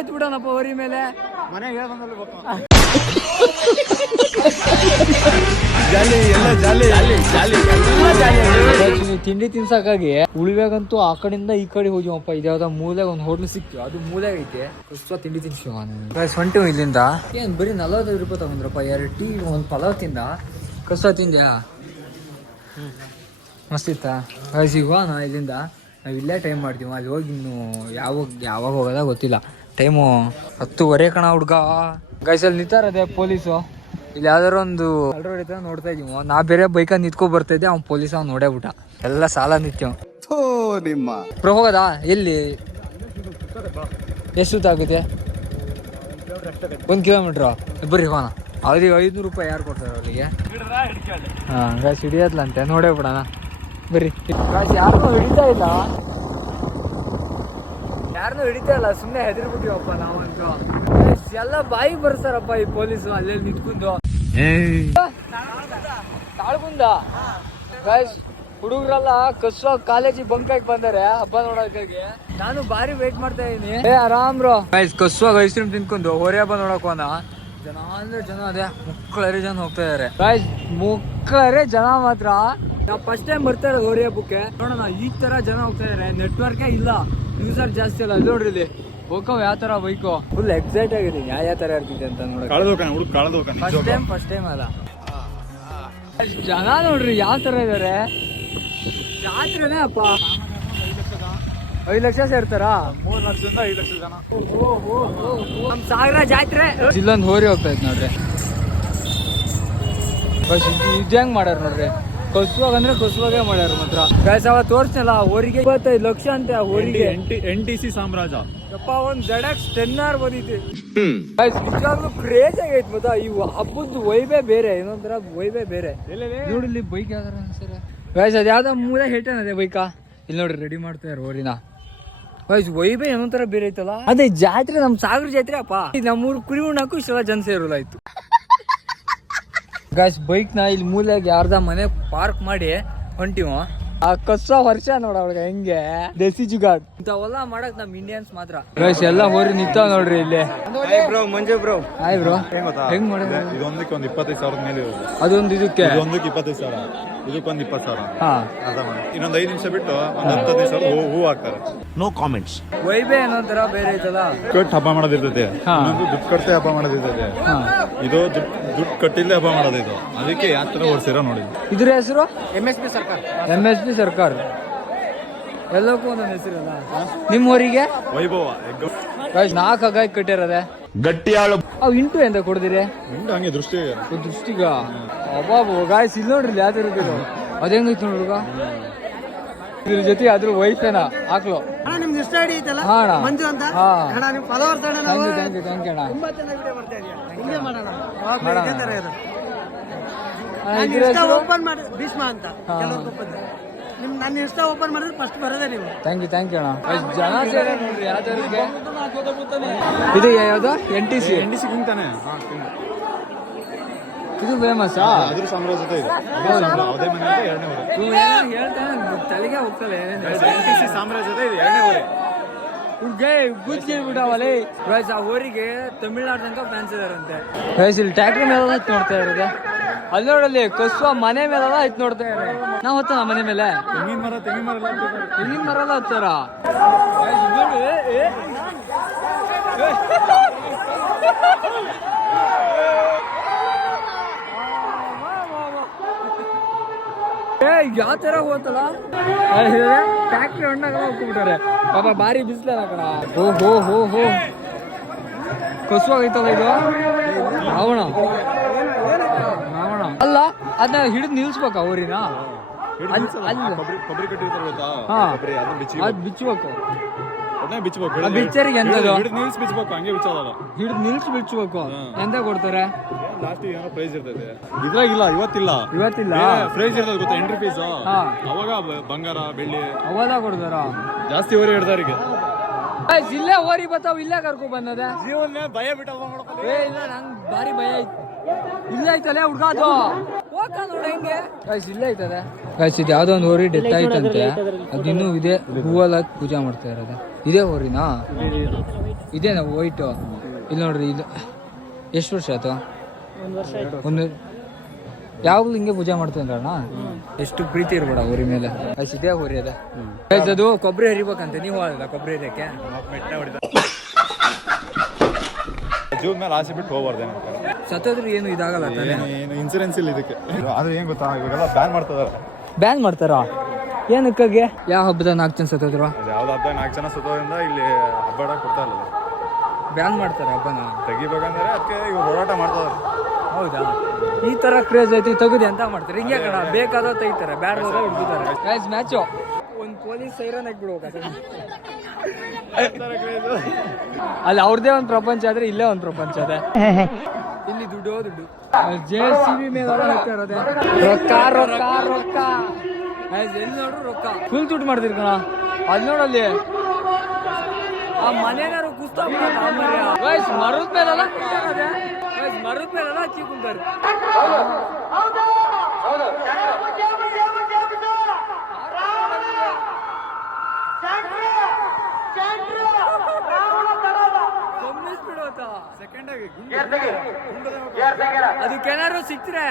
ಹೋಯ್ತು ಬಿಡೋಣಪ್ಪ ಹೊರಿ ಮೇಲೆ ಮನೆಗೆ ತಿಂಡಿ ತಿನ್ಸಕ್ಕಾಗಿ ಉಳಿವಾಗಂತೂ ಆ ಕಡೆಯಿಂದ ಈ ಕಡೆ ಹೋಗಿವಪ್ಪ. ಇದ್ಯಾವ್ದ ಮೂಲೆಗ ಒಂದು ಹೋಟ್ಲು ಸಿಕ್ತು, ಅದು ಮೂಲೆಗ ಐತೆ. ತಿಂಡಿ ತಿನ್ಸಿವ ಹೊಂಟು ಇಲ್ಲಿಂದ. ಏನ್ ಬರೀ 45 ರೂಪಾಯಿ ತಗೊಂಡ್ರಪ್ಪ. 2 ಟೀ, 1 ಪಲಾವ್ ತಿಂದ. ಕಷ್ಟ ತಿಂದ್ಯಾ? ಮಸ್ತಿತ್ತಾ? ಸಿಗುವ ಇಲ್ಲಿಂದ ನಾವು ಇಲ್ಲೇ ಟೈಮ್ ಮಾಡ್ತೀವಿ. ಅಲ್ಲಿ ಹೋಗಿ ಇನ್ನು ಯಾವಾಗ ಹೋಗೋದ ಗೊತ್ತಿಲ್ಲ. ಟೈಮು 10:30 ಕಣ ಹುಡ್ಗ. ಗೈಸಲ್ಲಿ ನಿಂತಾರದೆ ಪೊಲೀಸು. ಇಲ್ಲಿ ಯಾವ್ದಾರು ಒಂದು ಅಲ್ರೋಡ್ ನೋಡ್ತಾ ಇದೀವಿ. ನಾ ಬೇರೆ ಬೈಕಲ್ಲಿ ನಿಂತ್ಕೊ ಬರ್ತಾ ಇದ್ದೆ, ಅವ್ನು ಪೊಲೀಸ್ ಅವ್ನು ನೋಡೇ ಬಿಟ್ಟ. ಎಲ್ಲ ಸಾಲ ನಿತ್ಯ ಬ್ರೋ. ಹೋಗೋದಾ? ಎಲ್ಲಿ? ಎಷ್ಟು ಆಗುತ್ತೆ? 1 ಕಿಲೋಮೀಟ್ರು. ಬರ್ರಿ ಹೋಗೋಣ. ಅವ್ರಿಗೆ 500 ರೂಪಾಯಿ ಯಾರು ಕೊಡ್ತಾರೆ ಅವರಿಗೆ? ಹಾಂ ಗಾಯ್ಸ್ ಹಿಡಿಯತ್ಲಂತೆ, ನೋಡೇ ಬಿಡೋಣ ಬರ್ರಿ. ಗಾಯ್ಸ್ ಯಾರನ್ನೂ ಹಿಡಿತಾ ಇಲ್ಲ, ಸುಮ್ಮನೆ ಹೆದರ್ಬಿಟ್ಟಿವಪ್ಪ ನಾವಂತೂ. ಎಲ್ಲ ಬಾಯಿ ಬರ್ತಾರಪ್ಪ ಈ ಪೊಲೀಸು ಅಲ್ಲೇ ನಿಂತ್ಕೊಂಡು. ತಾಳ್ಗುಂದ ಗಾಯ್ಸ್ ಹುಡುಗರೆಲ್ಲ ಕಸುವ ಕಾಲೇಜಿಗೆ ಬಂಕಾಗಿ ಬಂದಾರೆ ಹಬ್ಬ ನೋಡೋಕ್ಕಾಗಿ. ನಾನು ಬಾರಿ ವೇಟ್ ಮಾಡ್ತಾ ಇದೀನಿ. ಆರಾಮ್ ಬ್ರೋ. ಗಾಯ್ಸ್ ಕಸುವಾಗ ಐಸ್ ಕ್ರೀಮ್ ತಿನ್ಕೊಂಡು ಹೊರೆ ಹಬ್ಬ ನೋಡಕ್ ಹೋದ. ಜನ ಅಂದ್ರೆ ಜನ, ಅದೇ ಮುಕ್ಕಳರೆ ಜನ ಹೋಗ್ತಾ ಇದಾರೆ ಗಾಯ್ಸ್. ಮುಕ್ಕಳರೆ ಜನ ಮಾತ್ರ. ನಾವು ಫಸ್ಟ್ ಟೈಮ್ ಬರ್ತಾ ಇರೋದು ಹೊರೆ ಹಬ್ಬಕ್ಕೆ. ನೋಡೋಣ ಈ ತರ ಜನ ಹೋಗ್ತಾ ಇದಾರೆ. ನೆಟ್ವರ್ಕೇ ಇಲ್ಲ, ಯೂಸರ್ ಜಾಸ್ತಿ ಅಲ್ಲ. ಅಲ್ಲಿ ನೋಡ್ರಿ ಹೋಗೋ ಯಾವ ತರ ಬೈಕು. ಫುಲ್ ಎಕ್ಸೈಟ್ ಆಗಿದ್ದೀನಿ ಯಾವ ತರ ಇರ್ತಿದೆ ಅಂತ ನೋಡೋಕೆ. ಫಸ್ಟ್ ಟೈಮ್ ಅಲ್ಲ. ಜನ ನೋಡ್ರಿ ಯಾವ ತರ ಇದಾರೆ. ಜಾತ್ರೆನೇ ಅಪ್ಪ. 5 ಲಕ್ಷ ಸೇರ್ತಾರ. 3 ಲಕ್ಷದಿಂದ 5 ಲಕ್ಷ ಜನ. ನಮ್ ಸಾಗರ ಜಾತ್ರೆ ಇಲ್ಲೊಂದು ಹೋರಿ ಹೋಗ್ತಾ ಇದ್ ನೋಡ್ರಿ. ಇದು ಹೆಂಗ್ ಮಾಡ್ಯಾರ ನೋಡ್ರಿ. ಕಸುವಾಗ ಅಂದ್ರೆ ಕಸುವಾಗೇ ಮಾಡ್ಯಾರ ಮಾತ್ರ. ಗಾಯ್ಸ್ ಅವ ತೋರ್ಸ್ನಲ್ಲ ಹೋರಿಗೆ 25 ಲಕ್ಷ ಅಂತೆ. ಆ ಹೋರಿಗೆ NTC ಸಾಮ್ರಾಜ್ಯ ಯಪ್ಪ. ಒಂದ್ ZX 10R ಬಂದಿದೆ. ನಿಜವಾಗ್ಲೂ ಕ್ರೇಜ್ ಆಗೈತ್ ಮತ್ತ. ಇವು ಹಬ್ಬದ ವೈಬೇ ಬೇರೆ, ಇನ್ನೊಂಥರ ವೈಬೇ ಬೇರೆ. ನೋಡಿಲ್ಲಿ ಬೈಕ್ ಯಾವ್ದಾರ ಅನ್ಸರ ಗಾಯ್ಸ್. ಅದ್ ಯಾವ್ದೋ ಮೂಲೆ ಹೇಳ್ತೇನೆ ಬೈಕಾ. ಇಲ್ಲಿ ನೋಡ್ರಿ ರೆಡಿ ಮಾಡ್ತಾ ಇರೋ ಹೋರಿನ. ಗಾಯ್ಸ್ ವೈಬೇ ಏನೊಂಥರ ಬೇರೆ ಐತಲ್ಲ. ಅದೇ ಜಾತ್ರೆ, ನಮ್ ಸಾಗರ ಜಾತ್ರೆ ಅಪ್ಪ. ನಮ್ಮೂರು ಕುರಿ ಉಣ್ಣಕ್ಕೂ ಇಷ್ಟೆಲ್ಲ ಜನ ಸೇರೋದಾಯ್ತು. ಗಾಯ್ಸ್ ಬೈಕ್ ನ ಇಲ್ಲಿ ಮೂಲೆಗೆ ಯಾರ್ದ ಮನೆ ಪಾರ್ಕ್ ಮಾಡಿ ಹೊಂಟಿವ. ಆ ಕಸ ವರ್ಷ ನೋಡ ಅವ್ಳಿಗೆ ಹೆಂಗೆ ದೇಸಿ ಜುಗಾಡ್ ಇಂಥವೆಲ್ಲ ಮಾಡಕ್ ನಮ್ ಇಂಡಿಯನ್ಸ್ ಮಾತ್ರ. ಗಾಯ್ಸ್ ಎಲ್ಲ ಹೋರಿ ನಿಂತಾವ ನೋಡ್ರಿ ಇಲ್ಲಿ. ಮಂಜು ಬ್ರೋ. Hi bro. ಹೆಂಗ್ ಮಾಡ? ಇದೊಂದಕ್ಕೆ ಒಂದು 25,000 ಮೇಲೆ ಅದೊಂದು ಇದಕ್ಕೆ 25,000, ಇದಕ್ಕೊಂದು 20,000. ಹಾ, ಇನ್ನೊಂದು 5 ನಿಮಿಷ ಬಿಟ್ಟು ಒಂದು 10,000 ಹೂ ಹಾಕ್ತಾರೆ. No comments. ವೈಬೇ ಏನೊಂಥರ ಬೇರೆ ಐತಲ್ಲ. ಕಟ್ ಹಬ್ಬ ಮಾಡೋದಿರ್ತೈತೆ, ದುಡ್ಡು ಕಟ್ತೆ ಹಬ್ಬ ಮಾಡೋದಿರ್ತೈತೆ. ಇದು ದುಡ್ಡು ಕಟ್ಟಿಲ್ಲೇ ಹಬ್ಬ ಮಾಡೋದು. ಇದು ಅದಕ್ಕೆ ಯಾವ ತರ ಓಡಿಸಿರೋ ನೋಡಿ. ಇದ್ರ ಹೆಸರು MSP ಸರ್ಕಾರ. MSP ಸರ್ಕಾರ. ಎಲ್ಲಕ್ಕೂ ಒಂದೊಂದು ಹೆಸರಲ್ಲ. ನಿಮ್ಮ ಊರಿಗೆ ವೈಭವ 4 ಹಗ್ಗ ಕಟ್ಟಿರದೆ ಗಟ್ಟಿಯಾಳು. ಅವು ಇಂಟು ಎಂತ ಕೊಡ್ದಿರಿ? ಹಂಗೆ ದೃಷ್ಟಿಗ ಅಬ್ಬಾಬು. ಗಾಯ್ಸ್ ಇಲ್ಲಿ ನೋಡ್ರಿ ಯಾವ ತರ ಇದ್ರು. ಅದ ಹೆಂಗೈತಿ ನೋಡ್ರಿಗ. ಇದ್ರ ಜೊತೆ ಅದ್ರ ವೈಫೇನ ಹಾಕ್ಲು. ನಿಮ್ದು ಇಷ್ಟ ಐತಲ್ಲ ಮಂಜು ಅಂತ. ನಿಮ್ ಫಾಲೋವರ್ಸ್ ಅಣ್ಣ. ಥ್ಯಾಂಕ್ ಯು ತುಂಬಾ ಚೆನ್ನಾಗಿ ವಿಡಿಯೋ ಮಾಡ್ತಾ ಇದೀಯ. ಹಿಂಗೆ ಮಾಡೋಣ. ಇದೇ ತರ ಇರು. ಓಪನ್ ಮಾಡಿ ಭೀಷ್ಮ ಅಂತ ಕೆಲವರು ಗೊತ್ತಿದೆ. ನನ್ನ ಇಷ್ಟ ಓಪನ್ ಮಾಡಿದ್ರೆ ಫಸ್ಟ್ ಬರೋದೇ ನೀವು. ಥ್ಯಾಂಕ್ ಯು ಅಣ್ಣ. ಜನ ಸೇರಿ ನೋಡ್ರಿ ಯಾವ ತರ. ಇದು ಯಾವ್ದು? NTC ತಾನೆ. ಇದು ಫೇಮಸ್. ಅದ್ರ ಸಾಮ್ರಾಜ್ಯತೆ ಇದೆ. ಅದೇ ಮನೆ ಅಂತ 2ನೇ ಊರು. ಹೇಳ್ತಾನೆ ತಲೆಗೆ ಹೋಗ್ತಲ್ಲ. NTC ಸಾಮ್ರಾಜ್ಯತೆ ಇದೆ 2ನೇ ಊರು. ಬಿಡಾವಲ್ಲಿ ಆ ಊರಿಗೆ ತಮಿಳ್ನಾಡು ತನಕ ಫ್ಯಾನ್ಸ್ ಇದಾರಂತೆ. ಇಲ್ಲಿ ಟ್ಯಾಕ್ಟ್ರಿ ಮೇಲೆಲ್ಲ ಐತ್ ನೋಡ್ತಾ ಇರೋದೆ. ಅಲ್ಲಿ ನೋಡಲ್ಲಿ ಕಸುವ ಮನೆ ಮೇಲೆಲ್ಲ ಐತ್ ನೋಡ್ತಾ ಇದ್ದಾರೆ. ನಾವ್ ಹೊತ್ತ ಮನೆ ಮೇಲೆ ತೆಂಗಿನ ಮರ ಎಲ್ಲ ಹತ್ತಾರ. ಯಾವ ತರ ಹೋತಲ್ಲ ಫ್ಯಾಕ್ಟ್ರಿ ಹಣ್ಣಾಗಲ್ಲ ಹೋಗ್ಬಿಟ್ಟಾರೆ ಪಾಪ. ಬಾರಿ ಬಿಸ್ಲಲ್ಲ ಕಣ. ಹೋ ಕಸುವಾಗೈತಲ್ಲ ಇದು. ರಾವಣ ಅಲ್ಲ, ಅದನ್ನ ಹಿಡಿದು ನಿಲ್ಸ್ಬೇಕ ಊರಿನ. ಬಿಚ್ಚಬೇಕು. ಬಿಚ್ಚರಿಗೆ ಎಂತದು ಹಿಡಿದು ನಿಲ್ಸಿ ಬಿಚ್ಚಬೇಕು. ಎಂತ ಕೊಡ್ತಾರೆ? ಪ್ರೈಸ್ ಇರ್ತದೆ. ಇದ್ರಾಗಿಲ್ಲ, ಇವತ್ತಿಲ್ಲ ಪ್ರೈಸ್ ಇರ್ತದೆ ಗೊತ್ತಾ? Entry fees. ಅವಾಗ ಬಂಗಾರ ಬೆಳ್ಳಿ ಅವೆಲ್ಲ ಕೊಡ್ತಾರ. ಜಾಸ್ತಿ ಓರಿ ಹಿಡ್ದಾರ. ಈಗ ಇಲ್ಲೇ ಓರಿ ಬರ್ತಾವ, ಇಲ್ಲೇ ಕರ್ಕೊಂಡ್ ಬಂದದ. ಜೀವನ ಭಯ ಬಿಟ್ಟ. ಇಲ್ಲ, ನಂಗೆ ಭಾರಿ ಭಯ ಐತಿ. ಇಲ್ಲೇ ಐತಲ್ಲ ಹುಡ್ಗ ಅದು. ಗೈಸ್ ಇಲ್ಲೇ ಐತದೆ ಗೈಸ್ ಇದು ಯಾವ್ದೋ ಒಂದು ಹೋರಿ ಡೆತ್ ಆಯ್ತಂತೆ ಅದಿನ್ನೂ ಇದೆ ಹೂವಲ್ಲ ಪೂಜೆ ಮಾಡ್ತಾ ಇರೋದು ಇದೇ ಹೋರಿನಾ ಇದೇನಾ ವೈಟು ಇಲ್ಲಿ ನೋಡ್ರಿ ಇದು ಎಷ್ಟು ವರ್ಷ ಆಯ್ತು ಒಂದು ಯಾವಾಗಲೂ ಹಿಂಗೆ ಪೂಜೆ ಮಾಡ್ತಂದ್ರಣ್ಣ ಎಷ್ಟು ಪ್ರೀತಿ ಇರ್ಬೇಡ ಹೋರಿ ಮೇಲೆ ಗೈಸ್ ಇದೇ ಹೋರಿ ಅದ ಗೈಸ್ ಅದು ಕೊಬ್ಬರಿ ಹರಿಬೇಕಂತೆ ನೀವು ಹೋದ ಕೊಬ್ಬರಿ ಹರಿಯಕ್ಕೆ ಜೂನ್ ಮೇಲೆ ಆಸೆ ಬಿಟ್ಟು ಹೋಗ್ಬಾರ್ದೇನೆ ಸತ್ತೋದ್ರೂ ಏನು ಇದಾಗಲ್ಲ ತಾನೆ ಏನು ಇನ್ಸೂರೆನ್ಸ್ ಇಲ್ಲ ಇದಕ್ಕೆ ಆದ್ರೆ ಏನ್ ಗೊತ್ತಾ ಇವಾಗೆಲ್ಲ ಬ್ಯಾನ್ ಮಾಡ್ತಿದಾರೆ ಬ್ಯಾನ್ ಮಾಡ್ತಾರ ಏನಕ್ಕಾಗೆ ಯಾವ ಹಬ್ಬದ 4 ಜನ ಸತ್ತೋದ್ರು ಯಾವ್ದು ಹಬ್ಬ 4 ಜನ ಸತ್ತೋದ್ರಿಂದ ಇಲ್ಲಿ ಹಬ್ಬ ಕೊಡ್ತಾ ಇಲ್ಲ ಬ್ಯಾನ್ ಮಾಡ್ತಾರ ಹಬ್ಬನ ತೆಗಿಬೇಕಂದ್ರೆ ಅದಕ್ಕೆ ಇವ್ರು ಹೋರಾಟ ಮಾಡ್ತಾರೆ ಹೌದಾ ಈ ತರ ಕ್ರೇಜ್ ಐತಿ ತೆಗೆದು ಅಂತ ಮಾಡ್ತಾರೆ ಹಿಂಗೆ ಕಣ ಬೇಕಾದ ತೆಗಿತಾರೆ ಬ್ಯಾಡ ಹಿಡ್ತಾರೆ ಗೈಸ್ ಮ್ಯಾಚು ಒಂದು ಪೊಲೀಸ್ ಸೈರನ್ ಹಾಕ್ಬಿಡ್ಬೇಕು ಅಲ್ಲಿ ಅವ್ರದೇ ಒಂದು ಪ್ರಪಂಚ ಆದ್ರೆ ಇಲ್ಲೇ ಒಂದು ಪ್ರಪಂಚ ಅದೇ ಇಲ್ಲಿ ದುಡ್ಡು JCB ಮೇಲೆ ಇರೋದೆ ರೊಕ್ಕ ರೊಕ್ಕ ರೊಕ್ಕ ಎಲ್ಲಿ ನೋಡ್ರು ರೊಕ್ಕ ಫುಲ್ ದುಡ್ಡು ಮಾಡ್ತಿರ್ ಕಣ ಅಲ್ಲಿ ನೋಡಲ್ಲಿ ಆ ಮನೇನಾರು ಕುಸ್ತಾ ಮರದ ಮೇಲೆಲ್ಲ ಮರದ ಮೇಲೆಲ್ಲ ಹಚ್ಚಿ ಕುಂತಾರೆ ಅದಕ್ಕೇನಾರು ಸಿಕ್ತ್ರೆ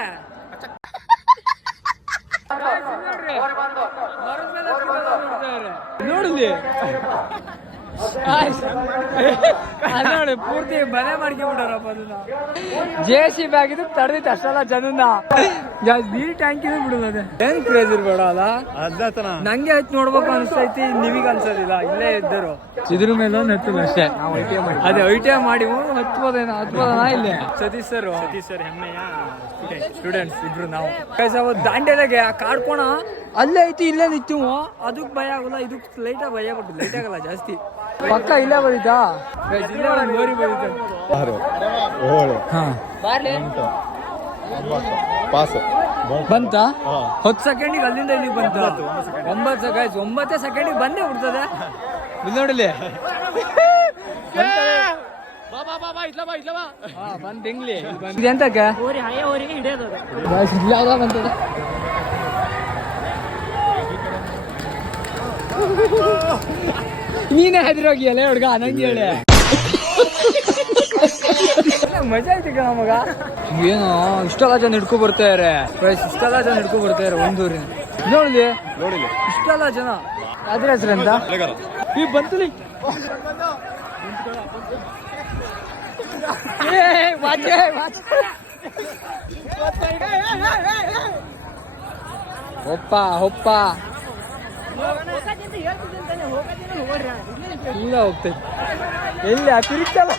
ನೋಡಿದ್ವಿ ನೋಡಿ ಪೂರ್ತಿ ಮನೆ ಮಾಡ್ಕೊಂಡ್ಬಿಟ್ಟಾರಪ್ಪ ಅದನ್ನ JCB ಆಗಿದ್ದು ತಡೆದಿತ್ತು ಅಷ್ಟೆಲ್ಲ ಜನನ್ನ ನೀರ್ ಟ್ಯಾಂಕಿನ ಬಿಡೋದು ಏನ್ ಕ್ರೇಜ್ ಇರ್ಬೇಡ ಅಲ್ಲ ನಂಗೆ ಆಯ್ತು ನೋಡ್ಬೇಕು ಅನ್ಸ್ತೈತಿ ನೀವೀಗ ಅನ್ಸೋದಿಲ್ಲ ಇಲ್ಲೇ ಇದ್ದರು ಇದ್ರ ಮೇಲೆ ಒಂದು ಹತ್ತಿಲ್ಲ ಅಷ್ಟೇ ಅದೇ ಐಟಿಐ ಮಾಡಿ ಹತ್ಬೋದನಾ ಇಲ್ಲೇ ಸತೀಶ್ ಸರ್ ಹೆಮ್ಮೆಯ ಸ್ಟೂಡೆಂಟ್ಸ್ ಇಬ್ರು ನಾವು ದಾಂಡ್ಯದಾಗೆ ಕಾಡ್ಕೋಣ ಅಲ್ಲೇ ಐತಿ ಇಲ್ಲೇ ನಿಂತೀವ ಅದಕ್ ಭಯ ಆಗಲ್ಲ ಇದಕ್ ಲೈಟಾಗಿ ಭಯ ಪಟ್ಟು ಲೈಟ್ ಆಗಲ್ಲ ಜಾಸ್ತಿ ಪಕ್ಕ ಇಲ್ಲೇ ಬರೀತಾ ಇಲ್ಲೇ ಒಂದು ಗೋರಿ ಬರೀತ ಬಂತ 10 ಸೆಕೆಂಡಿಗೆ ಅಲ್ಲಿಂದ ಇಲ್ಲಿಗೆ ಬಂತ 9 ಸೆಕೆಂಡಿಗೆ ಬಂದೇ ಬಿಡ್ತದೆ ಇಲ್ಲಿ ನೋಡಿಲಿ ಬಂದ್ ಹೆಂಗ್ಲಿ ಎಂತಕ್ಕೆ ಬಂತದ ನೀನೇ ಹೆದರೋಗಿಯಲ್ಲ ಹುಡ್ಗ ನಂಗೆ ಹೇಳಿ ಮಜಾ ಐತಿ ಕಣ ಮಗ ಏನೋ ಇಷ್ಟೆಲ್ಲ ಜನ ಹಿಡ್ಕೊ ಬರ್ತಾರೆ ಇಷ್ಟೆಲ್ಲ ಜನ ಹಿಡ್ಕೊ ಬರ್ತಾರೆ ಒಂದೂರಿನ ನೋಡಿಲಿ ಇಷ್ಟೆಲ್ಲ ಜನ ಅದ್ರ ಹೆಸ್ರಂತ ಈ ಬಂತಲಿ ಹೊಪ್ಪ ಹೊಪ್ಪ ಇಲ್ಲ ಹೋಗ್ತೈತಿ ಎಲ್ಲಿ ತಿರುಗ್ತಲ್ಲ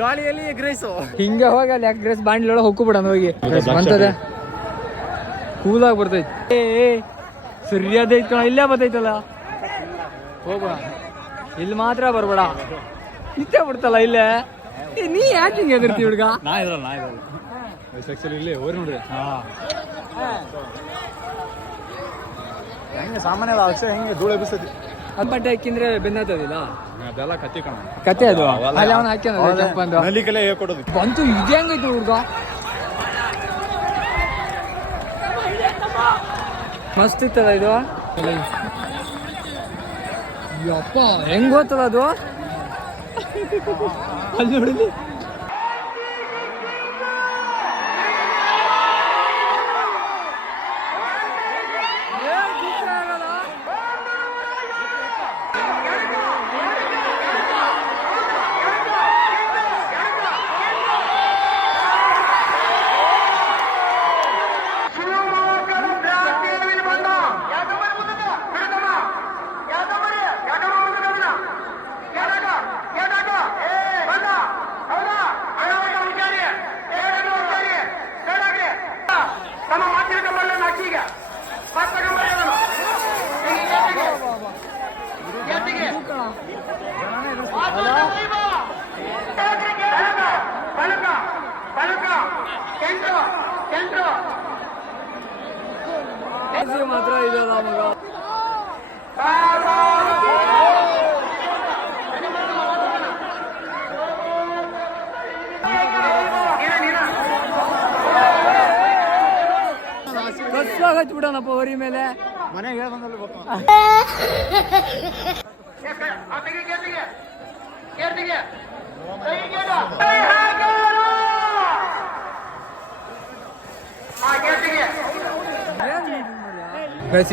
ಗಾಳಿಯಲ್ಲಿ ಎಗ್ ರೈಸು ಹಿಂಗೆ ಹೋಗಿ ಅಲ್ಲಿ ಎಗ್ ರೈಸ್ ಬಾಂಡ್ಲೊಳಗೆ ಹೊಕ್ಕೊಬಿಡೋಣ ಹೋಗಿ ಬಂತದೆ ಕೂಲಾಗಿ ಬರ್ತೈತಿ ಸರಿಯಾದ ಐತ್ ಕಣ ಇಲ್ಲೇ ಬರ್ತೈತಲ್ಲ ಹೋಗ್ಬೇಡ ಇಲ್ಲಿ ಮಾತ್ರ ಬರ್ಬೇಡ ನಿತ್ಯ ಬಿಡ್ತಲ್ಲ ಇಲ್ಲೇ ನೀ ಯಾಕೆ ಹಿಂಗೆ ಎದಿರ್ತಿ ಹುಡ್ಗ ಇಲ್ಲಿ ಹೋರಿ ನೋಡ್ರಿ ಹೆಂಗೆ ಸಾಮಾನ್ಯ ಹೆಂಗೆ ಧೂಳು ಎಬ್ಬಿಸ್ತೈತಿ ಬಟ್ಟೆ ಹಾಕಿಂದ್ರೆ ಬೆನ್ನತ್ತದಿಲ್ಲ ಅದೆಲ್ಲ ಕತ್ತಿ ಕಣ ಕತೆ ಅದು ಅಲ್ಲಿ ಅವನು ಹಾಕ್ಯಾನ ನಲಿಕಲೆ ಹೇಳ್ಕೊಡೋದು ಬಂತು ಇದು ಹೆಂಗೈತಿ ಹುಡ್ಗ ಮಸ್ತ್ ಇತ್ತದ ಇದು ಯಪ್ಪ ಹೆಂಗ್ ಗೊತ್ತದ ಅದು ಅಲ್ಲಿ ನೋಡಿಲಿ ಮಾತ್ರ ಇದಲ್ಲ ಮಗ ಕಸ್ವಾಗಿ ಹಚ್ಬಿಡೋಣಪ್ಪ ಹೊರಿ ಮೇಲೆ. ಮನೆಗೆ ಹೇಳ್ಬಂದಲ್ಲಿ ಗೊತ್ತು.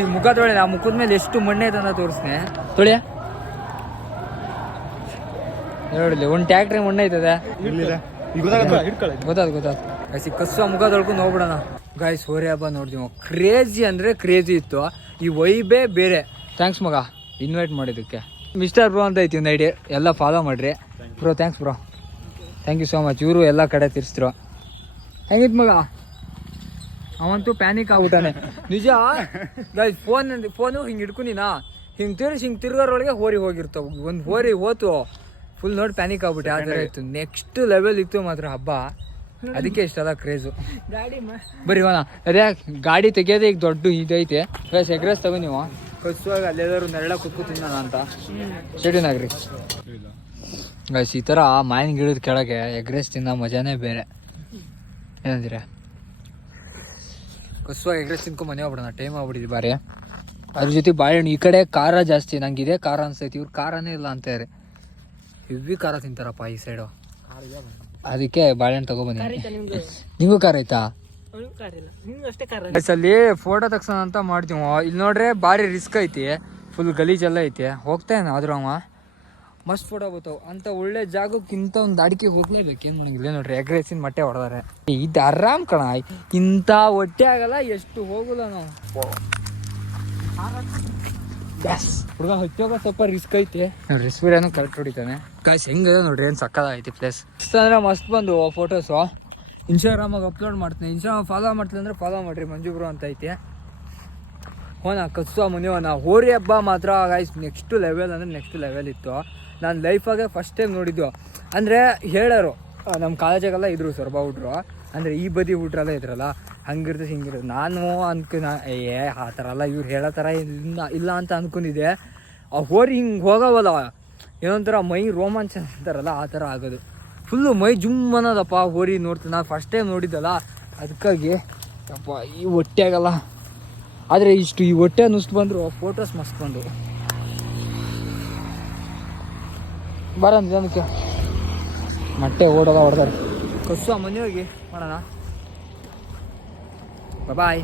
ಈಗ ಮುಖ ತೊಳೆ, ಆ ಮುಖದ ಮೇಲೆ ಎಷ್ಟು ಮಣ್ಣೆ ಐತೆ ಅಂತ ತೋರಿಸ್ನೆ. ತೊಳೆಯ ನೋಡಿಲ್ಲ, ಒಂದು ಟ್ಯಾಕ್ಟ್ರಿ ಮಣ್ಣೆ ಐತದೆ. ಗೊತ್ತಾದ್ ಗೈಸ್, ಕಸ್ವ ಮುಖ ತೊಳ್ಕೊಂಡು ಹೋಗ್ಬಿಡೋಣ. ಗಾಯ್ಸ್ ಹೋರಿ ಹಬ್ಬ ನೋಡ್ತೀವಿ, ಕ್ರೇಜಿ ಅಂದ್ರೆ ಕ್ರೇಜಿ ಇತ್ತು. ಈ ವೈಬೇ ಬೇರೆ. ಥ್ಯಾಂಕ್ಸ್ ಮಗ ಇನ್ವೈಟ್ ಮಾಡಿದ್ದಕ್ಕೆ. ಮಿಸ್ಟರ್ ಬ್ರೋ ಅಂತ ಐತಿ ಒಂದು ಐಡಿ, ಎಲ್ಲ ಫಾಲೋ ಮಾಡ್ರಿ bro. Thanks bro, thank you so much. ಇವರು ಎಲ್ಲ ಕಡೆ ತಿರ್ಸ್ತಿರೋ. ಹೆಂಗಿತ್ತು ಮಗ? ಅವಂತೂ ಪ್ಯಾನಿಕ್ ಆಗ್ಬಿಟ್ಟಾನೆ ನಿಜ. ಗಾಯ್ಸ್ ಫೋನು ಹಿಂಗೆ ಹಿಡ್ಕೊಂಡಿನಾ, ಹಿಂಗೆ ತಿರ್ಗೋರೊಳಗೆ ಹೋರಿ ಹೋಗಿರ್ತಾವ. ಒಂದು ಹೋರಿ ಹೋತು ಫುಲ್ ನೋಡಿ ಪ್ಯಾನಿಕ್ ಆಗ್ಬಿಟ್ಟೆ. ಆ ಥರ ಇತ್ತು, ನೆಕ್ಸ್ಟ್ ಲೆವೆಲ್ ಇತ್ತು ಮಾತ್ರ ಹಬ್ಬ. ಅದಕ್ಕೆ ಇಷ್ಟಲ್ಲ ಕ್ರೇಜು. ಬರೀ ಹೋಣ ಅದೇ ಗಾಡಿ ತೆಗಿಯೋದೇ ಈಗ ದೊಡ್ಡ ಇದೈತೆ. ಗೈಸ್ ಎಗ್ರೆಸ್ ತಗೋ ನೀವು, ಕಸುವಾಗ ಅಲ್ಲೆಲ್ಲರೂ ನೆರಳ ಕುತ್ಕೊ ತಿನ್ನೋಣ ಅಂತ ಶೆಡಿನಾಗ್ರಿ. ಗೈಸ್ ಈ ಥರ ಮಾವಿನ ಗಿಡದ ಕೆಳಗೆ ಎಗ್ರೆಸ್ ತಿನ್ನೋ ಮಜಾನೇ ಬೇರೆ. ಏನಂತೀರ? ಕಸುವಾಗ ಎಗ್ರೆಸ್ ತಿನ್ಕೊ ಮನೆ ಹೋಗ್ಬಿಡೋಣ, ಟೈಮ್ ಆಗ್ಬಿಟ್ಟಿದ್ವಿ ಬಾರಿ. ಅದ್ರ ಜೊತೆ ಬಾಳೆಹಣ್ಣು. ಈ ಕಡೆ ಖಾರ ಜಾಸ್ತಿ, ನಂಗೆ ಇದೇ ಖಾರ ಅನ್ಸೈತಿ, ಇವ್ರು ಖಾರನೇ ಇಲ್ಲ ಅಂತಾರೆ. ಹೆವಿ ಖಾರ ತಿಂತಾರಪ್ಪ ಈ ಸೈಡು, ಅದಕ್ಕೆ ಬಾಳೆಹಣ್ಣು ತಗೊಬಂದಿ. ನಿಂಗೂ ಖಾರ ಐತಾ? ಅಲ್ಲಿ ಫೋಟೋ ತಗ್ಸೋಣ ಅಂತ ಮಾಡ್ತೀವಿ. ಇಲ್ಲಿ ನೋಡ್ರೆ ಭಾರಿ ರಿಸ್ಕ್ ಐತಿ, ಫುಲ್ ಗಲೀಜೆಲ್ಲ ಐತಿ. ಹೋಗ್ತಾನೆ ಆದ್ರೂ ಅವ ಮಸ್ತ್ ಫೋಟೋ ಬರ್ತಾವ ಅಂತ ಒಳ್ಳೆ ಜಾಗಕ್ಕಿಂತ ಒಂದು ಅಡಿಕೆ ಹೋಗ್ಲೇಬೇಕು. ಏನು ಮಾಡಂಗಿಲ್ಲ ನೋಡ್ರಿ, ಎಗ್ ರೈಸಿನ ಮೊಟ್ಟೆ ಹೊಡೆದಾರೆ. ಇದು ಆರಾಮ್ ಕಣ, ಇಂಥ ಹೊಟ್ಟೆ ಆಗಲ್ಲ ಎಷ್ಟು ಹೋಗಲ್ಲ ನಾವು. ಹುಡುಗ ಹೊತ್ತೋಗ ಸ್ವಲ್ಪ ರಿಸ್ಕ್ ಐತಿ ನೋಡ್ರಿ. ಸೂರ್ಯನು ಕರೆಕ್ಟ್ ಹೊಡಿತಾನೆ. ಗಾಯ್ಸ್ ಹೆಂಗದ ನೋಡ್ರಿ, ಏನು ಸಕ್ಕದ ಐತಿ ಪ್ಲೇಸ್. ಇಷ್ಟ ಅಂದ್ರೆ ಮಸ್ತ್ ಬಂದು ಫೋಟೋಸು ಇನ್ಸ್ಟಾಗ್ರಾಮಾಗ ಅಪ್ಲೋಡ್ ಮಾಡ್ತೀನಿ. ಇನ್ಸ್ಟಾಗ್ರಾಮ್ ಫಾಲೋ ಮಾಡ್ತೀನಿ ಅಂದ್ರೆ ಫಾಲೋ ಮಾಡ್ರಿ, ಮಂಜು ಬ್ರೋ ಅಂತ ಐತಿ. ಹೋನ ಕಸುವ ಮುನಿಯೋನ. ಹೋರಿ ಹಬ್ಬ ಮಾತ್ರ ಗಾಯ್ಸ್ ನೆಕ್ಸ್ಟ್ ಲೆವೆಲ್ ಅಂದ್ರೆ ನೆಕ್ಸ್ಟ್ ಲೆವೆಲ್ ಇತ್ತು. ನಾನು ಲೈಫಾಗೆ ಫಸ್ಟ್ ಟೈಮ್ ನೋಡಿದ್ದು. ಅಂದರೆ ಹೇಳೋರು ನಮ್ಮ ಕಾಲೇಜಾಗೆಲ್ಲ ಇದ್ರು ಸರ್ಬ ಹುಡ್ರು, ಅಂದರೆ ಈ ಬದಿ ಹುಡ್ರೆಲ್ಲ ಇದ್ರಲ್ಲ, ಹಂಗಿರ್ತದೆ ಹಿಂಗಿರ್ತದೆ. ನಾನು ಆ ಥರ ಎಲ್ಲ ಇವ್ರು ಹೇಳೋ ಥರ ಇಲ್ಲ ಅಂತ ಅಂದ್ಕೊಂಡಿದ್ದೆ. ಆ ಹೋರಿ ಹಿಂಗೆ ಹೋಗವಲ್ಲ, ಏನೊಂಥರ ಮೈ ರೋಮಾಂಚನ ಅಂತಾರಲ್ಲ ಆ ಥರ ಆಗೋದು. ಫುಲ್ಲು ಮೈ ಜುಮ್ ಅನ್ನೋದಪ್ಪ ಹೋರಿ ನೋಡ್ತೀನಿ. ನಾನು ಫಸ್ಟ್ ಟೈಮ್ ನೋಡಿದ್ದಲ್ಲ, ಅದಕ್ಕಾಗಿ ಅಪ್ಪ ಈ ಹೊಟ್ಟೆ ಆಗಲ್ಲ. ಆದರೆ ಇಷ್ಟು ಈ ಹೊಟ್ಟೆ ಅನ್ನಿಸ್ತು ಬಂದರು ಫೋಟೋಸ್ ಮಸ್ತ್ ಬಂದು. ಬರ ಜನಕ್ಕೆ ಮೊಟ್ಟೆ ಓಡೋದ ಹೊಡೆದಾರೆ. ಕಸುವ ಮನೆ ಹೋಗಿ ಮಾಡೋಣ. ಬಾಯ್.